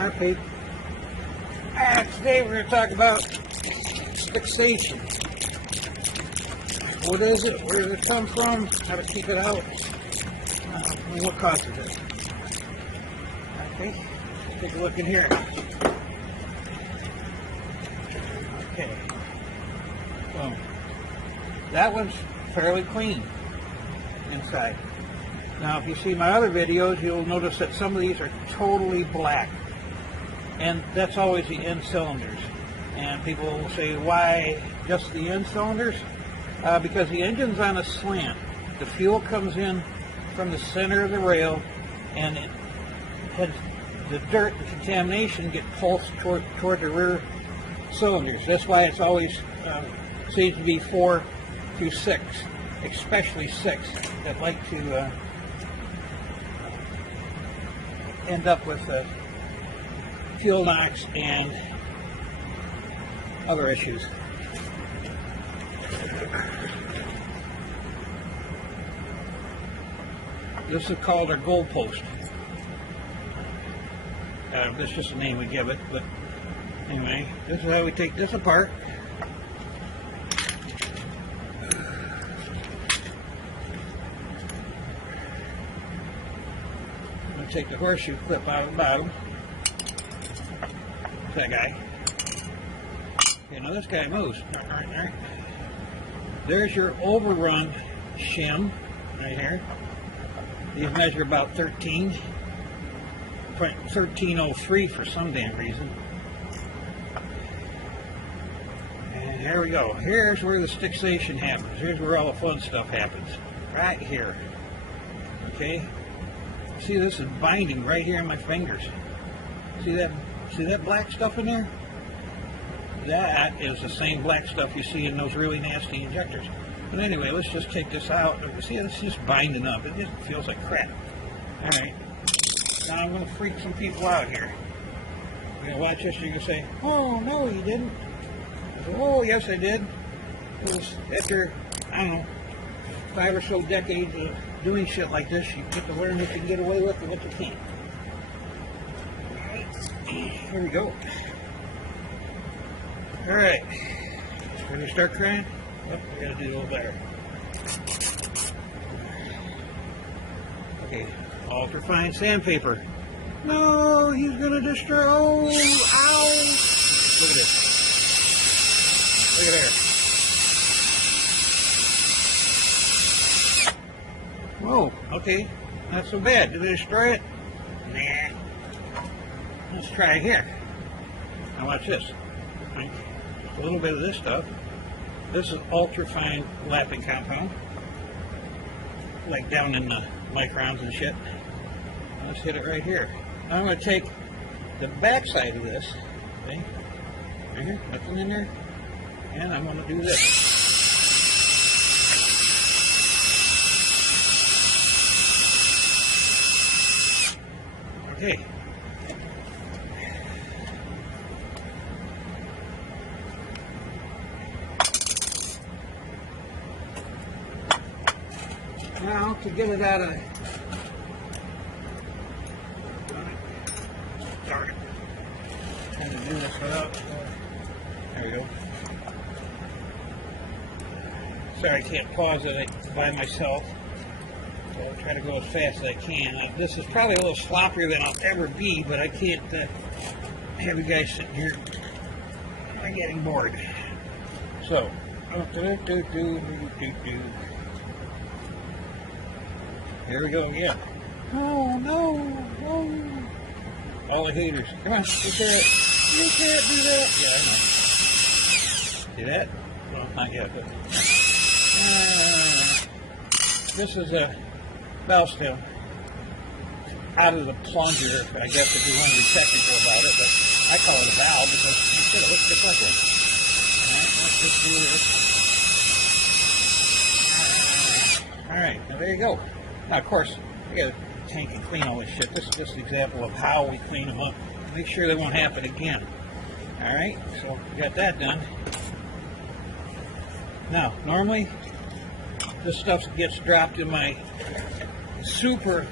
Okay. Today we're going to talk about fixation. What is it? Where does it come from? How to keep it out? And what causes it? Okay. Let's take a look in here. Okay. So that one's fairly clean inside. Now, if you see my other videos, you'll notice that some of these are totally black. And that's always the end cylinders. And people will say, why just the end cylinders? Because the engine's on a slant. The fuel comes in from the center of the rail, and it has the dirt, the contamination, get pulsed toward the rear cylinders. That's why it's always seems to be 4 through 6, especially 6, that like to end up with fuel knocks and other issues. This is called our goalpost. That's just the name we give it, but anyway, this is how we take this apart. I'm going to take the horseshoe clip out of the bottom. That guy. Okay, now this guy moves. Right. There's your overrun shim right here. These measure about 1303 for some damn reason. And here we go. Here's where the fixation happens. Here's where all the fun stuff happens. Right here. Okay? See, this is binding right here in my fingers. See that black stuff in there? That is the same black stuff you see in those really nasty injectors. But anyway, let's just take this out. See, it's just binding up. It just feels like crap. Alright. Now I'm going to freak some people out here. You're going to watch this, you're going to say, oh, no, you didn't. I say, oh, yes, I did. It was after, I don't know, 5 or so decades of doing shit like this, you get to learn what you can get away with and what you can't. Here we go. Alright. Ready to start crying? Oh, we gotta do a little better. Okay. Ultra-fine sandpaper. No, he's gonna destroy. Oh, ow! Look at this. Look at there. Whoa, okay. Not so bad. Did it destroy it? Nah. Let's try it here. Now watch this. Right. A little bit of this stuff. This is ultra-fine lapping compound. Like down in the microns and shit. Let's hit it right here. Now I'm going to take the back side of this. Okay? Right here. Nothing in there. And I'm going to do this. Okay. Now, to get it out of... Darn it. I'm going to do this without... There we go. Sorry, I can't pause it by myself. So I'll try to go as fast as I can. This is probably a little sloppier than I'll ever be, but I can't have you guys sitting here. I'm getting bored. So, here we go again. Oh no! Oh. All the haters. Come on, you can't do that. Yeah, I know. See that? Well, not yet, but this is a valve stem out of the plunger, I guess, if you want to be technical about it, but I call it a valve because it looks just like one. Alright, let's just do this. Alright, now there you go. Now, of course, we got to tank and clean all this shit. This is just an example of how we clean them up. Make sure they won't happen again. Alright, so we got that done. Now, normally, this stuff gets dropped in my super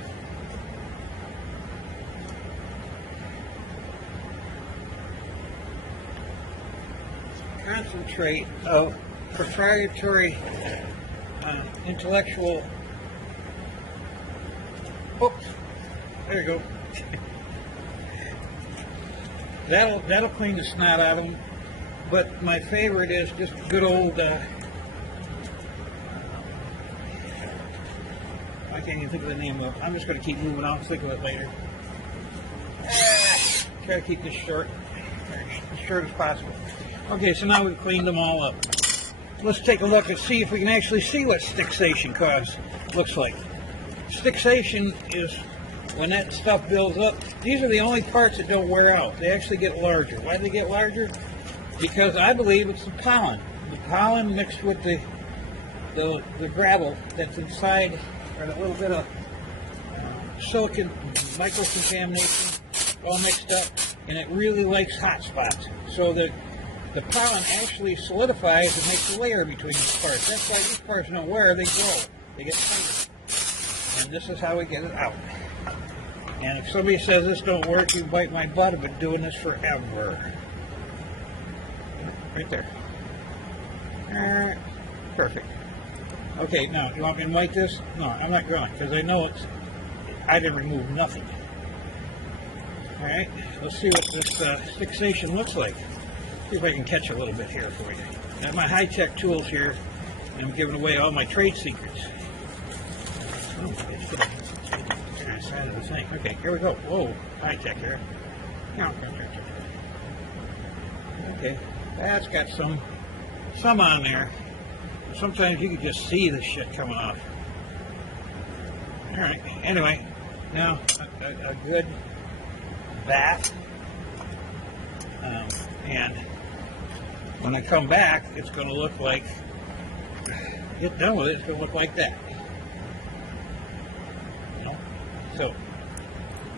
concentrate of proprietary intellectual. Oops, there you go. That'll clean the snot out of them. But my favorite is just good old. I can't even think of the name of it. I'm just going to keep moving on. Think of it later. Try to keep this short, as short as possible. Okay, so now we've cleaned them all up. Let's take a look and see if we can actually see what Stiction looks like. Stiction is when that stuff builds up. These are the only parts that don't wear out. They actually get larger. Why do they get larger? Because I believe it's the pollen. The pollen mixed with the gravel that's inside, or a little bit of silicon microcontamination all mixed up, and it really likes hot spots. So that the pollen actually solidifies and makes a layer between these parts. That's why these parts don't wear, they grow. They get tighter. And this is how we get it out. And if somebody says this don't work, you bite my butt. I've been doing this forever. Right there. Perfect. Okay, now, do you want me to wipe this? No, I'm not going, because I know I didn't remove nothing. Alright, let's see what this fixation looks like. See if I can catch a little bit here for you. I have my high-tech tools here, and I'm giving away all my trade secrets. Oh, it's the side of the thing. Okay, here we go. Whoa, high-tech here. Okay, that's got some on there. Sometimes you can just see the shit coming off. Alright, anyway, now a good bath. And when I come back, it's going to look like, get done with it, it's going to look like that. You know? So,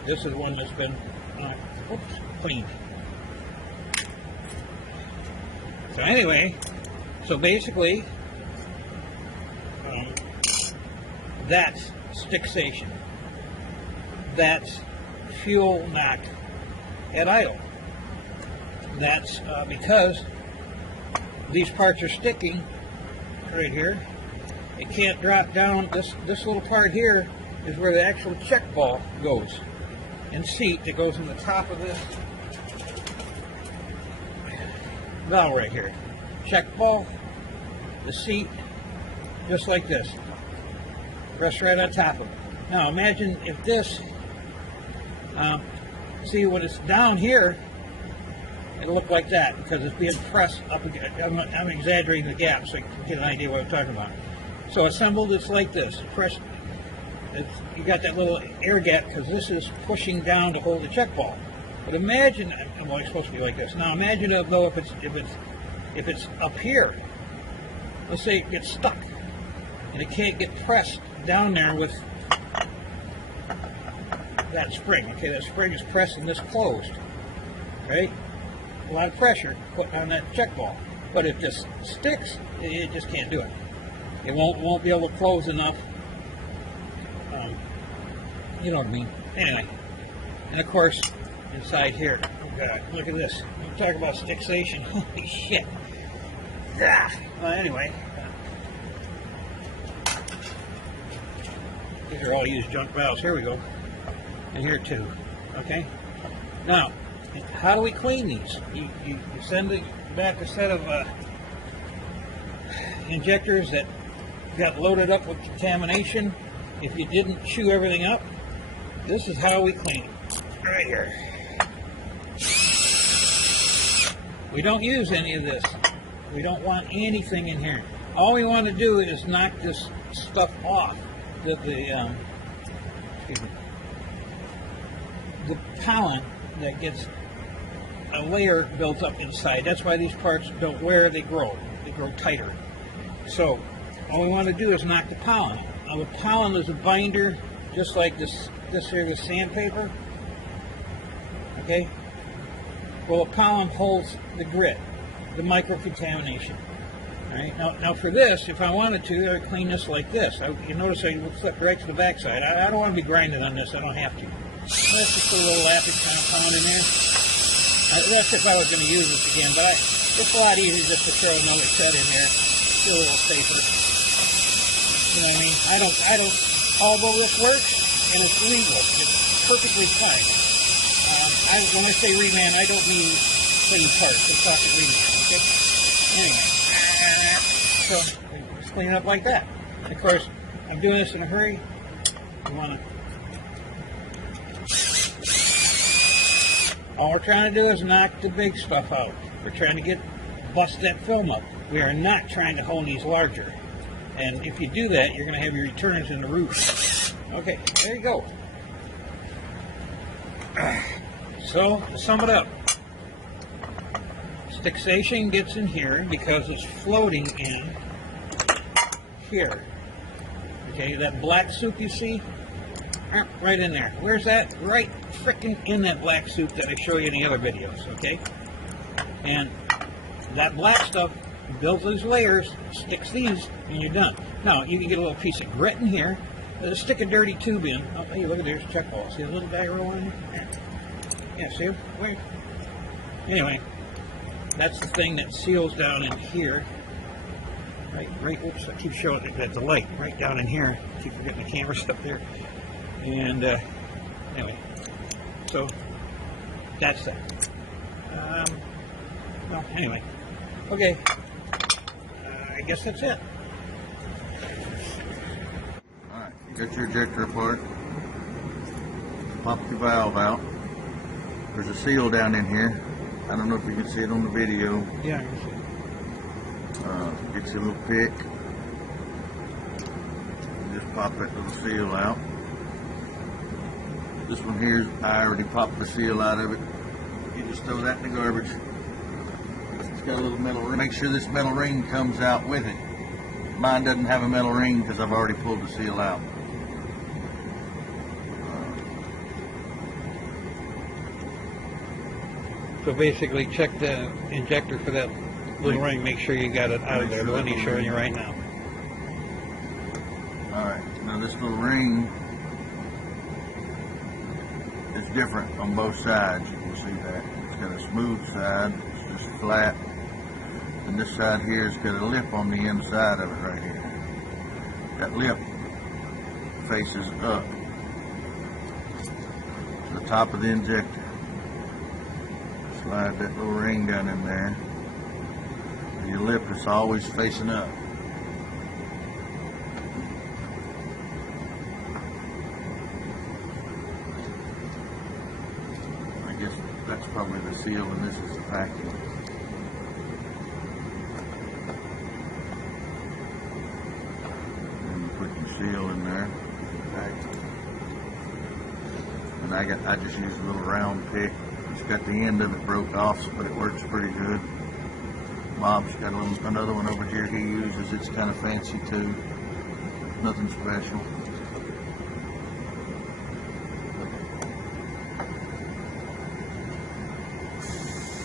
this is one that's been cleaned. So anyway, so basically, that's Stiction. That's fuel knock at idle. That's because these parts are sticking right here. It can't drop down. This little part here is where the actual check ball goes and seat that goes in the top of this valve right here. Check ball, the seat, just like this. Rests right on top of it. Now imagine if this, see when it's down here, it'll look like that because it's being pressed up again. I'm exaggerating the gap so you can get an idea what I'm talking about. So assembled, it's like this. Pressed, you got that little air gap because this is pushing down to hold the check ball. But imagine, well, it's supposed to be like this. Now imagine though if it's up here. Let's say it gets stuck and it can't get pressed down there with that spring. Okay, that spring is pressing this closed, right? A lot of pressure put on that check ball. But if this sticks, it just can't do it. It won't be able to close enough. You know what I mean. Anyway, and of course, inside here, oh God, look at this. You talk about Stiction. Holy shit. Ah. Well, anyway, these are all used junk valves. Here we go. And here too. Okay. Now, how do we clean these? You send it back a set of injectors that got loaded up with contamination. If you didn't chew everything up, this is how we clean it. Right here. We don't use any of this. We don't want anything in here. All we want to do is knock this stuff off. The pollen that gets a layer built up inside. That's why these parts don't wear, they grow. They grow tighter. So all we want to do is knock the pollen. Now the pollen is a binder, just like this here, the sandpaper. Okay? Well, the pollen holds the grit, the microcontamination. All right? Now for this, if I wanted to, I would clean this like this. You notice I would flip right to the back side. I don't want to be grinding on this. I don't have to. Let's just put a little lapping compound in there. That's if I was going to use this again, but It's a lot easier just to throw another set in there. Feel a little safer. You know what I mean? I don't, although this works and it's legal, it's perfectly fine. When I say reman, I don't mean clean parts. I'm talking reman, okay? Anyway, so just clean it up like that. Of course, I'm doing this in a hurry. You want to. All we're trying to do is knock the big stuff out. We're trying to bust that film up. We are not trying to hone these larger. And if you do that, you're going to have your returns in the roof. Okay, there you go. So, to sum it up, Stiction gets in here because it's floating in here. Okay, that black soup you see, right in there. Where's that? Right frickin' in that black soup that I show you in the other videos, okay? And that black stuff builds these layers, sticks these, and you're done. Now, you can get a little piece of grit in here, stick a dirty tube in. Oh, hey, look at there's a check ball. See a little guy rolling in there? Yeah, see him? Wait. Anyway, that's the thing that seals down in here. Right, oops, I keep showing it at the light. Right down in here. I keep forgetting the camera stuff there. And, anyway. So, that's that. Well, anyway. Okay. I guess that's it. Alright, you got your ejector apart. Pop the valve out. There's a seal down in here. I don't know if you can see it on the video. Yeah, I can see it. Gets a little pick. Just pop that little seal out. This one here, I already popped the seal out of it. You just throw that in the garbage. It's got a little metal ring. Make sure this metal ring comes out with it. Mine doesn't have a metal ring because I've already pulled the seal out. So basically, check the injector for that little ring. Make sure you got it out of there. The one he's showing you right now. Alright, now this little ring is different on both sides. You can see that. It's got a smooth side, it's just flat. And this side here has got a lip on the inside of it right here. That lip faces up to the top of the injector. Slide that little ring down in there. Your lip is always facing up. I guess that's probably the seal and this is the vacuum. And you put your seal in there. And I just use a little round pick. It's got the end of it broke off, but it works pretty good. Bob's got another one over here he uses. It's kind of fancy too. Nothing special.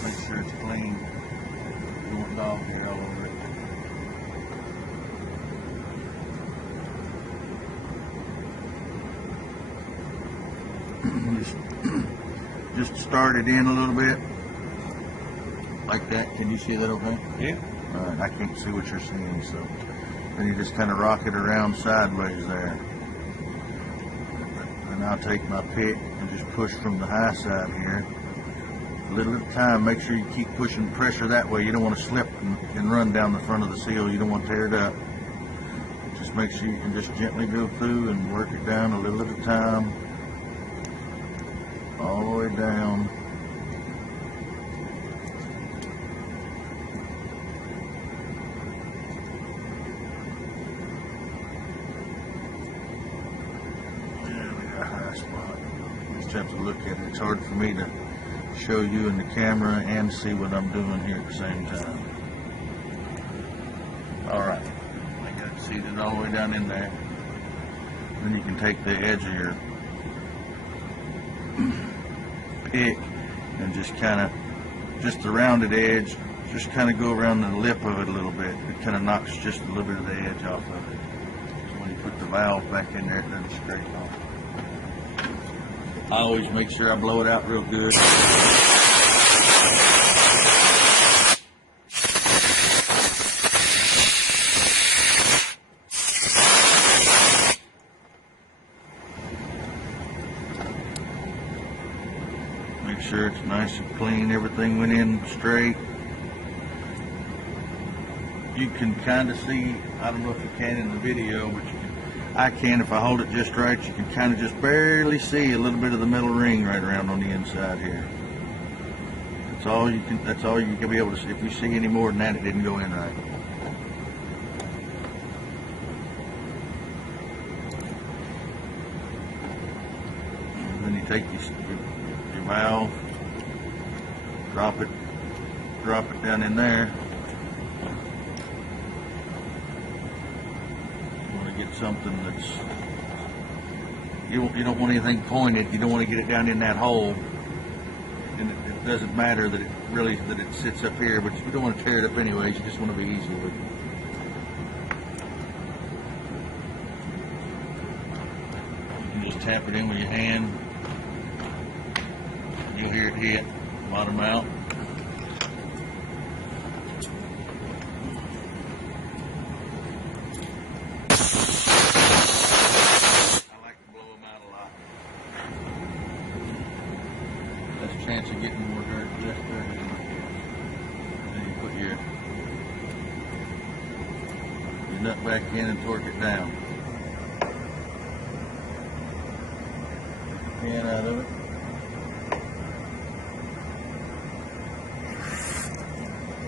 Make sure it's clean. You don't want dog hair all over it. Just start it in a little bit. Like that. Can you see that okay? Yeah. Alright, I can't see what you're seeing, so then you just kind of rock it around sideways there. And I'll take my pick and just push from the high side here. A little at a time, make sure you keep pushing pressure that way. You don't want to slip and run down the front of the seal. You don't want to tear it up. Just make sure you can just gently go through and work it down a little at a time. All the way down. Just have to look at it. It's hard for me to show you in the camera and see what I'm doing here at the same time. Alright, I got it seated all the way down in there. Then you can take the edge of your pick and just kind of, just the rounded edge, just kind of go around the lip of it a little bit. It kind of knocks just a little bit of the edge off of it. So when you put the valve back in there, it doesn't scrape off. I always make sure I blow it out real good. Make sure it's nice and clean. Everything went in straight. You can kind of see, I don't know if you can in the video, but I can if I hold it just right. You can kind of just barely see a little bit of the metal ring right around on the inside here. That's all you can be able to see. If you see any more than that, it didn't go in right. And then you take your valve, drop it down in there. You want to get something that's, you don't want anything pointed. You don't want to get it down in that hole. And it doesn't matter that it sits up here, but you don't want to tear it up anyways. You just want to be easy with it. You can just tap it in with your hand. You'll hear it hit, bottom out. I like to blow them out a lot. Less chance of getting more dirt, less dirt in. Then you put your nut back in and torque it down. Get the can out of it.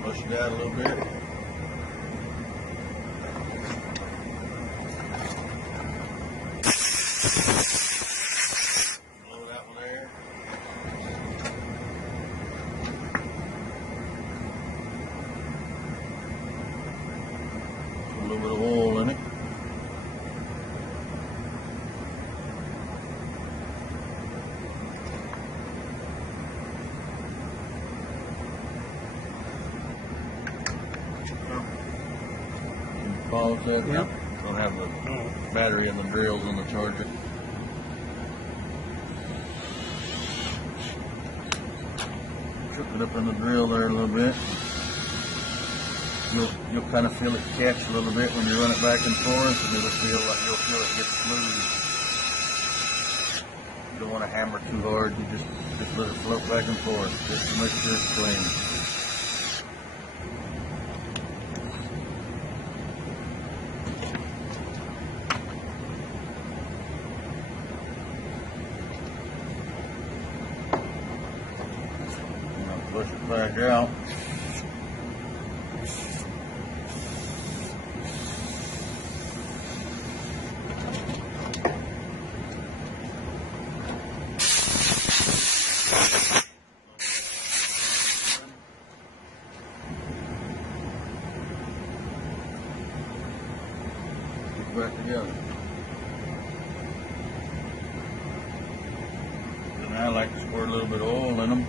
Push it out a little bit. Blow that one there. Put a little bit of oil in it. Pause that. Yep. Don't have the battery and the drills on the charger. Chuck it up in the drill there a little bit. You'll kind of feel it catch a little bit when you run it back and forth, and you'll feel it get smooth. You don't want to hammer too hard. You just let it float back and forth, just to make sure it's clean. Push it back out. Get it back together. And I like to squirt a little bit of oil in them.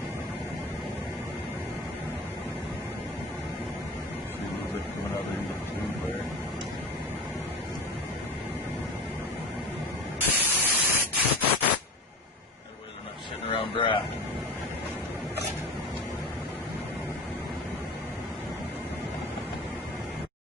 Coming out of the tube there. That way they're not sitting around dry.